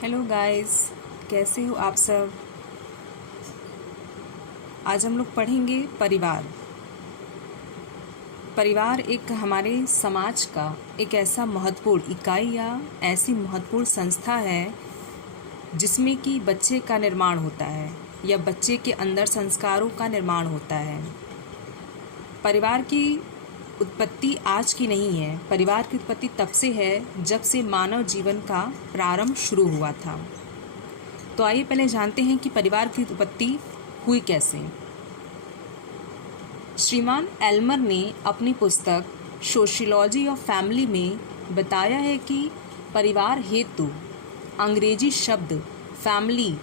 Hello guys, कैसे हो आप सब। आज हम लोग पढ़ेंगे परिवार। परिवार एक हमारे समाज का एक ऐसा महत्वपूर्ण इकाई या ऐसी महत्वपूर्ण संस्था है जिसमें कि बच्चे का निर्माण होता है या बच्चे के अंदर संस्कारों का निर्माण होता है। परिवार की उत्पत्ति आज की नहीं है। परिवार की उत्पत्ति तब से है जब से मानव जीवन का प्रारंभ शुरू हुआ था। तो आइए पहले जानते हैं कि परिवार की उत्पत्ति हुई कैसे। श्रीमान एल्मर ने अपनी पुस्तक सोशियोलॉजी ऑफ फैमिली में बताया है कि परिवार हेतु अंग्रेजी शब्द फैमिली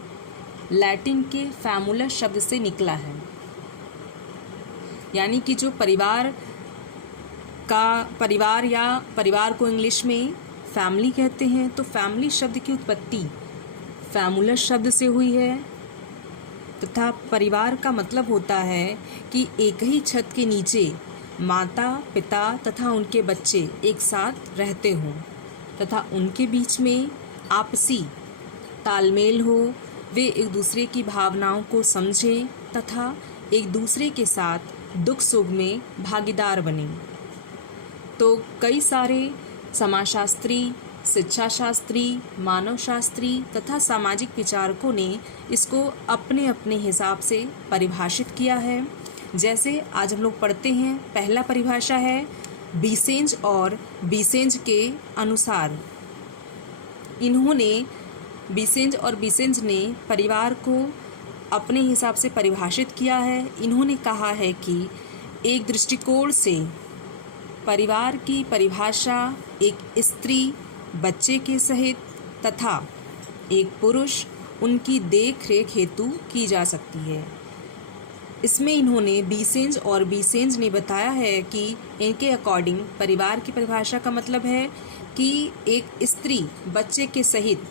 लैटिन के फैमुलस शब्द से निकला है। यानी कि जो परिवार या परिवार को इंग्लिश में फैमिली कहते हैं, तो फैमिली शब्द की उत्पत्ति फैमुलस शब्द से हुई है तथा परिवार का मतलब होता है कि एक ही छत के नीचे माता पिता तथा उनके बच्चे एक साथ रहते हों तथा उनके बीच में आपसी तालमेल हो, वे एक दूसरे की भावनाओं को समझें तथा एक दूसरे के साथ दुख सुख में भागीदार बनें। तो कई सारे समाजशास्त्री, शिक्षा शास्त्री, मानव शास्त्री तथा सामाजिक विचारकों ने इसको अपने अपने हिसाब से परिभाषित किया है। जैसे आज हम लोग पढ़ते हैं, पहला परिभाषा है बीसेंज और बीसेंज के अनुसार। बीसेंज और बीसेंज ने परिवार को अपने हिसाब से परिभाषित किया है। इन्होंने कहा है कि एक दृष्टिकोण से परिवार की परिभाषा एक स्त्री बच्चे के सहित तथा एक पुरुष उनकी देख रेख हेतु की जा सकती है। इसमें इन्होंने बीसेंज और बीसेंज ने बताया है कि इनके अकॉर्डिंग परिवार की परिभाषा का मतलब है कि एक स्त्री बच्चे के सहित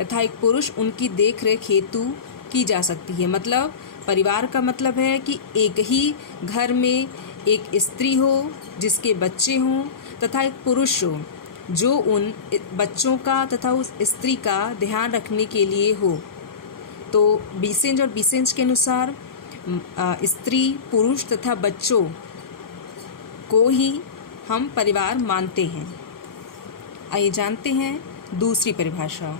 तथा एक पुरुष उनकी देख रेख हेतु की जा सकती है। मतलब परिवार का मतलब है कि एक ही घर में एक स्त्री हो जिसके बच्चे हों तथा एक पुरुष हो जो उन बच्चों का तथा उस स्त्री का ध्यान रखने के लिए हो। तो बीसेंज और बीसेंज के अनुसार स्त्री, पुरुष तथा बच्चों को ही हम परिवार मानते हैं। आइए जानते हैं दूसरी परिभाषा।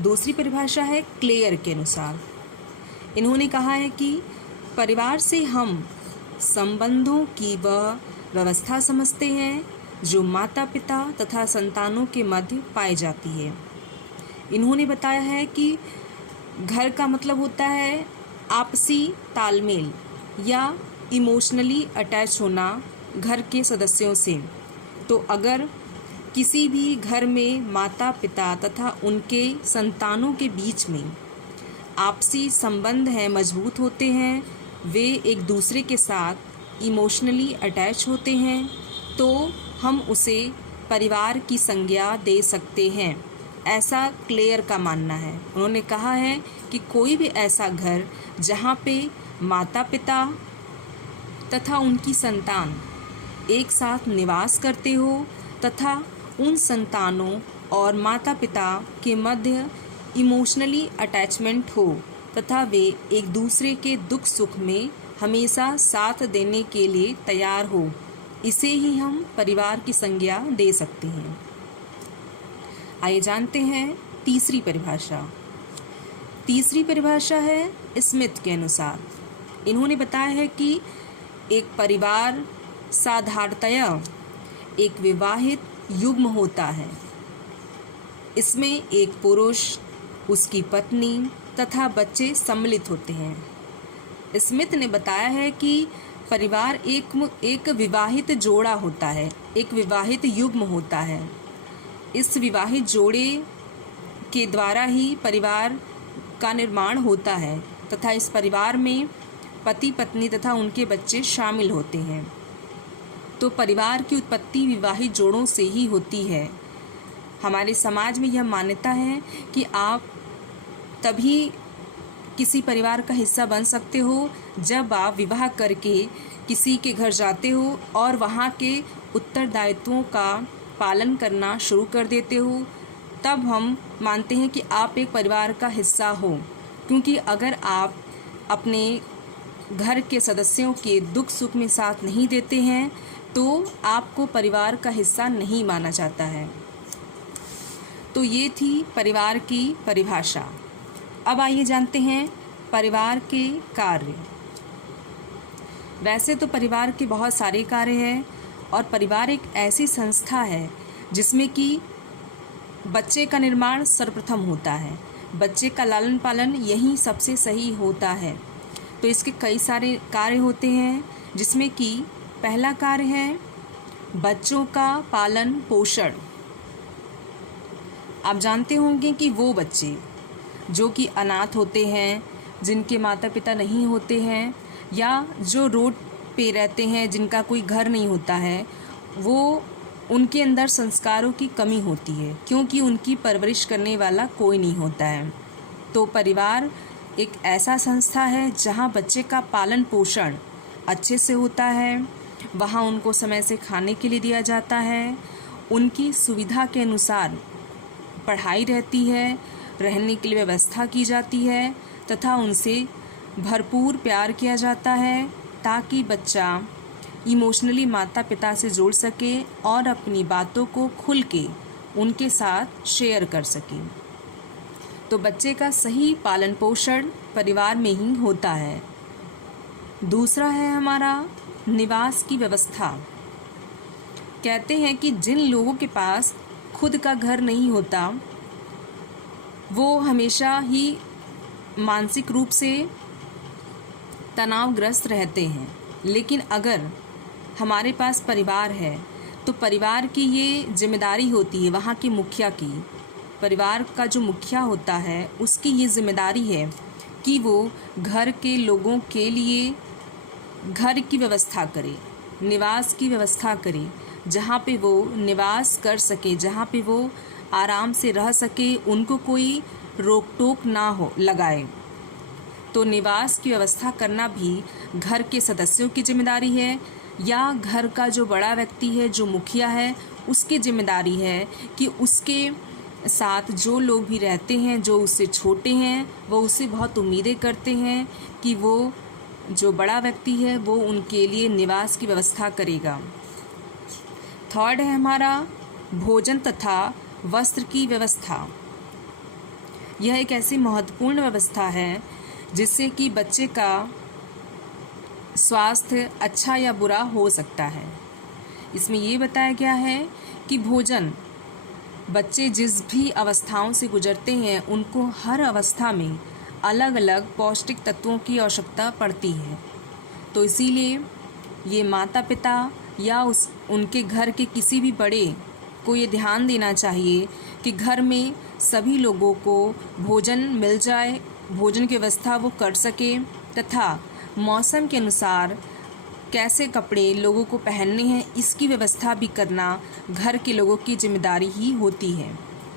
दूसरी परिभाषा है क्लेयर के अनुसार। इन्होंने कहा है कि परिवार से हम संबंधों की वह व्यवस्था समझते हैं जो माता पिता तथा संतानों के मध्य पाई जाती है। इन्होंने बताया है कि घर का मतलब होता है आपसी तालमेल या इमोशनली अटैच होना घर के सदस्यों से। तो अगर किसी भी घर में माता पिता तथा उनके संतानों के बीच में आपसी संबंध हैं, मजबूत होते हैं, वे एक दूसरे के साथ इमोशनली अटैच होते हैं, तो हम उसे परिवार की संज्ञा दे सकते हैं। ऐसा क्लेयर का मानना है। उन्होंने कहा है कि कोई भी ऐसा घर जहाँ पे माता पिता तथा उनकी संतान एक साथ निवास करते हो तथा उन संतानों और माता पिता के मध्य इमोशनली अटैचमेंट हो तथा वे एक दूसरे के दुख सुख में हमेशा साथ देने के लिए तैयार हो, इसे ही हम परिवार की संज्ञा दे सकते हैं। आइए जानते हैं तीसरी परिभाषा। तीसरी परिभाषा है स्मिथ के अनुसार। इन्होंने बताया है कि एक परिवार साधारणतया एक विवाहित युग्म होता है। इसमें एक पुरुष, उसकी पत्नी तथा बच्चे सम्मिलित होते हैं। स्मिथ ने बताया है कि परिवार एक विवाहित जोड़ा होता है, एक विवाहित युग्म होता है। इस विवाहित जोड़े के द्वारा ही परिवार का निर्माण होता है तथा इस परिवार में पति पत्नी तथा उनके बच्चे शामिल होते हैं। तो परिवार की उत्पत्ति विवाहित जोड़ों से ही होती है। हमारे समाज में यह मान्यता है कि आप तभी किसी परिवार का हिस्सा बन सकते हो जब आप विवाह करके किसी के घर जाते हो और वहाँ के उत्तरदायित्वों का पालन करना शुरू कर देते हो, तब हम मानते हैं कि आप एक परिवार का हिस्सा हो। क्योंकि अगर आप अपने घर के सदस्यों के दुख सुख में साथ नहीं देते हैं तो आपको परिवार का हिस्सा नहीं माना जाता है। तो ये थी परिवार की परिभाषा। अब आइए जानते हैं परिवार के कार्य। वैसे तो परिवार के बहुत सारे कार्य हैं और परिवार एक ऐसी संस्था है जिसमें कि बच्चे का निर्माण सर्वप्रथम होता है, बच्चे का लालन पालन यही सबसे सही होता है। तो इसके कई सारे कार्य होते हैं जिसमें कि पहला कार्य है बच्चों का पालन पोषण। आप जानते होंगे कि वो बच्चे जो कि अनाथ होते हैं, जिनके माता पिता नहीं होते हैं या जो रोड पे रहते हैं, जिनका कोई घर नहीं होता है, वो उनके अंदर संस्कारों की कमी होती है क्योंकि उनकी परवरिश करने वाला कोई नहीं होता है। तो परिवार एक ऐसा संस्था है जहाँ बच्चे का पालन पोषण अच्छे से होता है, वहाँ उनको समय से खाने के लिए दिया जाता है, उनकी सुविधा के अनुसार पढ़ाई रहती है, रहने के लिए व्यवस्था की जाती है तथा उनसे भरपूर प्यार किया जाता है ताकि बच्चा इमोशनली माता पिता से जुड़ सके और अपनी बातों को खुल के उनके साथ शेयर कर सके। तो बच्चे का सही पालन पोषण परिवार में ही होता है। दूसरा है हमारा निवास की व्यवस्था। कहते हैं कि जिन लोगों के पास खुद का घर नहीं होता वो हमेशा ही मानसिक रूप से तनावग्रस्त रहते हैं, लेकिन अगर हमारे पास परिवार है तो परिवार की ये जिम्मेदारी होती है, वहाँ के मुखिया की, परिवार का जो मुखिया होता है उसकी ये जिम्मेदारी है कि वो घर के लोगों के लिए घर की व्यवस्था करे, निवास की व्यवस्था करे, जहाँ पे वो निवास कर सके, जहाँ पे वो आराम से रह सके, उनको कोई रोक टोक ना हो लगाए। तो निवास की व्यवस्था करना भी घर के सदस्यों की जिम्मेदारी है या घर का जो बड़ा व्यक्ति है, जो मुखिया है, उसकी जिम्मेदारी है कि उसके साथ जो लोग भी रहते हैं, जो उससे छोटे हैं, वो उससे बहुत उम्मीदें करते हैं कि वो जो बड़ा व्यक्ति है वो उनके लिए निवास की व्यवस्था करेगा। थर्ड है हमारा भोजन तथा वस्त्र की व्यवस्था। यह एक ऐसी महत्वपूर्ण व्यवस्था है जिससे कि बच्चे का स्वास्थ्य अच्छा या बुरा हो सकता है। इसमें ये बताया गया है कि भोजन, बच्चे जिस भी अवस्थाओं से गुजरते हैं उनको हर अवस्था में अलग अलग पौष्टिक तत्वों की आवश्यकता पड़ती है। तो इसीलिए ये माता पिता या उनके घर के किसी भी बड़े को ये ध्यान देना चाहिए कि घर में सभी लोगों को भोजन मिल जाए, भोजन की व्यवस्था वो कर सके तथा मौसम के अनुसार कैसे कपड़े लोगों को पहनने हैं इसकी व्यवस्था भी करना घर के लोगों की जिम्मेदारी ही होती है।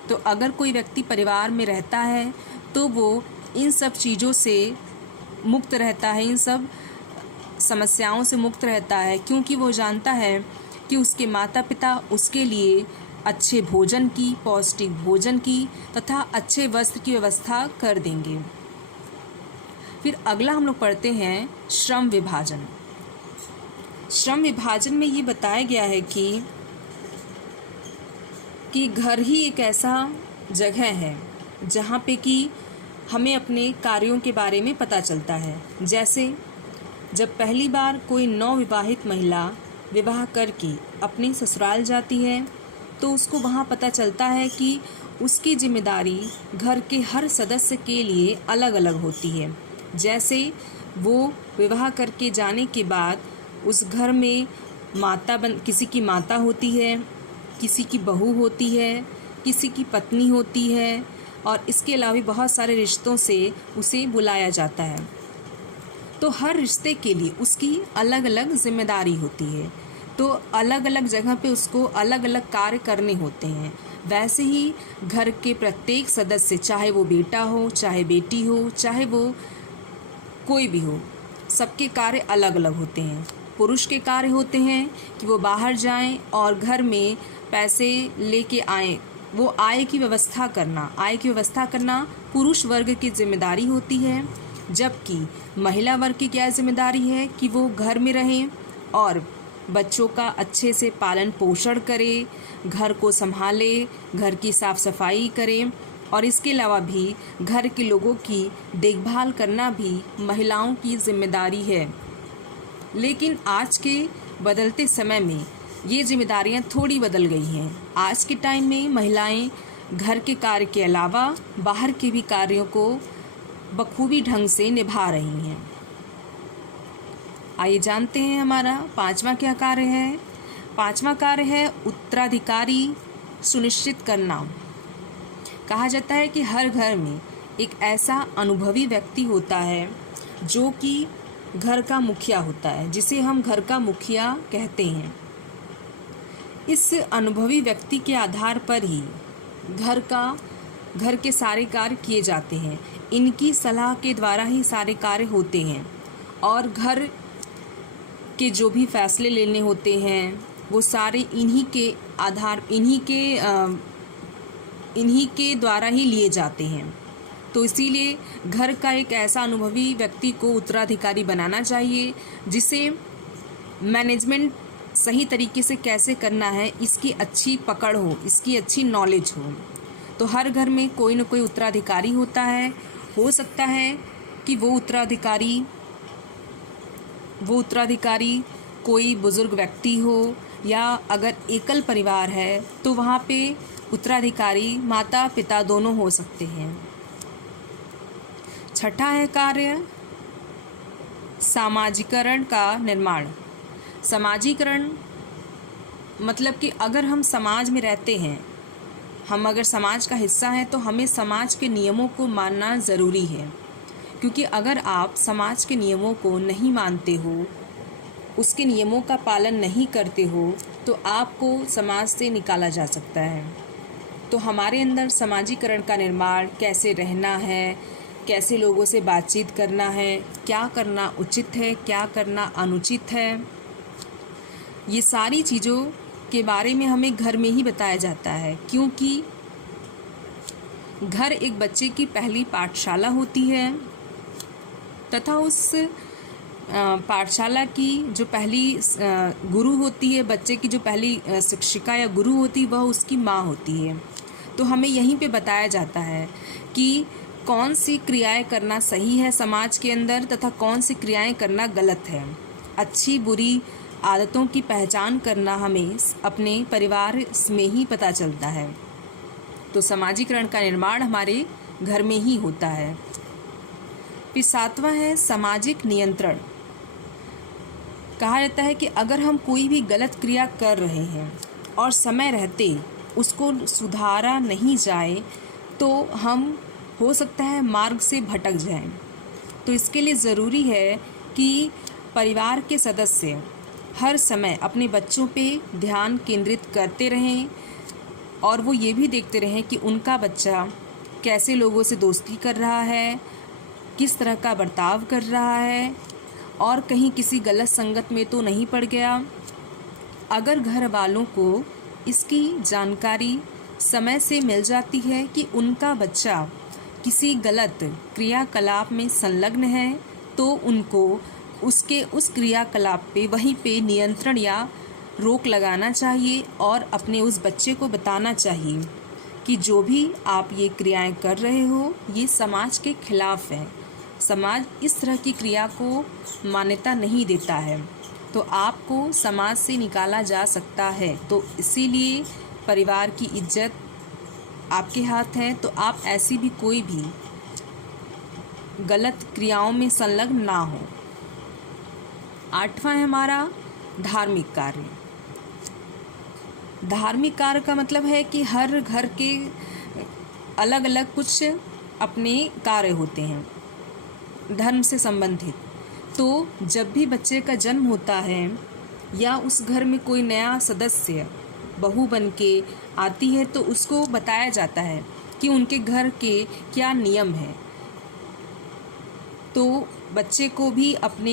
तो अगर कोई व्यक्ति परिवार में रहता है तो वो इन सब चीज़ों से मुक्त रहता है, इन सब समस्याओं से मुक्त रहता है, क्योंकि वो जानता है कि उसके माता पिता उसके लिए अच्छे भोजन की, पौष्टिक भोजन की तथा अच्छे वस्त्र की व्यवस्था कर देंगे। फिर अगला हम लोग पढ़ते हैं श्रम विभाजन। श्रम विभाजन में ये बताया गया है कि घर ही एक ऐसा जगह है जहाँ पे कि हमें अपने कार्यों के बारे में पता चलता है। जैसे जब पहली बार कोई नवविवाहित महिला विवाह करके अपने ससुराल जाती है तो उसको वहाँ पता चलता है कि उसकी जिम्मेदारी घर के हर सदस्य के लिए अलग अलग होती है। जैसे वो विवाह करके जाने के बाद उस घर में किसी की माता होती है, किसी की बहू होती है, किसी की पत्नी होती है और इसके अलावा भी बहुत सारे रिश्तों से उसे बुलाया जाता है। तो हर रिश्ते के लिए उसकी अलग अलग जिम्मेदारी होती है, तो अलग अलग जगह पे उसको अलग अलग कार्य करने होते हैं। वैसे ही घर के प्रत्येक सदस्य, चाहे वो बेटा हो, चाहे बेटी हो, चाहे वो कोई भी हो, सबके कार्य अलग अलग होते हैं। पुरुष के कार्य होते हैं कि वो बाहर जाएं और घर में पैसे लेके आएं वो आय की व्यवस्था करना पुरुष वर्ग की जिम्मेदारी होती है, जबकि महिला वर्ग की क्या जिम्मेदारी है कि वो घर में रहें और बच्चों का अच्छे से पालन पोषण करे, घर को संभाले, घर की साफ सफाई करें और इसके अलावा भी घर के लोगों की देखभाल करना भी महिलाओं की जिम्मेदारी है। लेकिन आज के बदलते समय में ये जिम्मेदारियां थोड़ी बदल गई हैं। आज के टाइम में महिलाएं घर के कार्य के अलावा बाहर के भी कार्यों को बखूबी ढंग से निभा रही हैं। आइए जानते हैं हमारा पांचवा क्या कार्य है। पांचवा कार्य है उत्तराधिकारी सुनिश्चित करना। कहा जाता है कि हर घर में एक ऐसा अनुभवी व्यक्ति होता है जो कि घर का मुखिया होता है, जिसे हम घर का मुखिया कहते हैं। इस अनुभवी व्यक्ति के आधार पर ही घर के सारे कार्य किए जाते हैं। इनकी सलाह के द्वारा ही सारे कार्य होते हैं और घर के जो भी फैसले लेने होते हैं वो सारे इन्हीं के द्वारा ही लिए जाते हैं। तो इसीलिए घर का एक ऐसा अनुभवी व्यक्ति को उत्तराधिकारी बनाना चाहिए, जिसे मैनेजमेंट सही तरीके से कैसे करना है इसकी अच्छी पकड़ हो, इसकी अच्छी नॉलेज हो। तो हर घर में कोई न कोई उत्तराधिकारी होता है। हो सकता है कि वो उत्तराधिकारी कोई बुजुर्ग व्यक्ति हो, या अगर एकल परिवार है तो वहाँ पे उत्तराधिकारी माता पिता दोनों हो सकते हैं। छठा है कार्य सामाजिकरण का निर्माण। समाजीकरण मतलब कि अगर हम समाज में रहते हैं, हम अगर समाज का हिस्सा हैं, तो हमें समाज के नियमों को मानना ज़रूरी है। क्योंकि अगर आप समाज के नियमों को नहीं मानते हो, उसके नियमों का पालन नहीं करते हो, तो आपको समाज से निकाला जा सकता है। तो हमारे अंदर समाजीकरण का निर्माण, कैसे रहना है, कैसे लोगों से बातचीत करना है, क्या करना उचित है, क्या करना अनुचित है, ये सारी चीज़ों के बारे में हमें घर में ही बताया जाता है। क्योंकि घर एक बच्चे की पहली पाठशाला होती है तथा उस पाठशाला की जो पहली गुरु होती है, बच्चे की जो पहली शिक्षिका या गुरु होती है, वह उसकी माँ होती है। तो हमें यहीं पे बताया जाता है कि कौन सी क्रियाएं करना सही है समाज के अंदर तथा कौन सी क्रियाएं करना गलत है। अच्छी बुरी आदतों की पहचान करना हमें अपने परिवार में ही पता चलता है। तो समाजीकरण का निर्माण हमारे घर में ही होता है। फिर सातवां है सामाजिक नियंत्रण। कहा जाता है कि अगर हम कोई भी गलत क्रिया कर रहे हैं और समय रहते उसको सुधारा नहीं जाए, तो हम हो सकता है मार्ग से भटक जाएं। तो इसके लिए ज़रूरी है कि परिवार के सदस्य हर समय अपने बच्चों पे ध्यान केंद्रित करते रहें और वो ये भी देखते रहें कि उनका बच्चा कैसे लोगों से दोस्ती कर रहा है, किस तरह का बर्ताव कर रहा है और कहीं किसी गलत संगत में तो नहीं पड़ गया। अगर घर वालों को इसकी जानकारी समय से मिल जाती है कि उनका बच्चा किसी गलत क्रियाकलाप में संलग्न है, तो उनको उसके उस क्रियाकलाप पे वहीं पे नियंत्रण या रोक लगाना चाहिए और अपने उस बच्चे को बताना चाहिए कि जो भी आप ये क्रियाएं कर रहे हो ये समाज के खिलाफ है। समाज इस तरह की क्रिया को मान्यता नहीं देता है, तो आपको समाज से निकाला जा सकता है। तो इसीलिए परिवार की इज्जत आपके हाथ है, तो आप ऐसी भी कोई भी गलत क्रियाओं में संलग्न ना हो। आठवां है हमारा धार्मिक कार्य। धार्मिक कार्य का मतलब है कि हर घर के अलग अलग कुछ अपने कार्य होते हैं धर्म से संबंधित। तो जब भी बच्चे का जन्म होता है या उस घर में कोई नया सदस्य बहू बन के आती है, तो उसको बताया जाता है कि उनके घर के क्या नियम हैं। तो बच्चे को भी अपने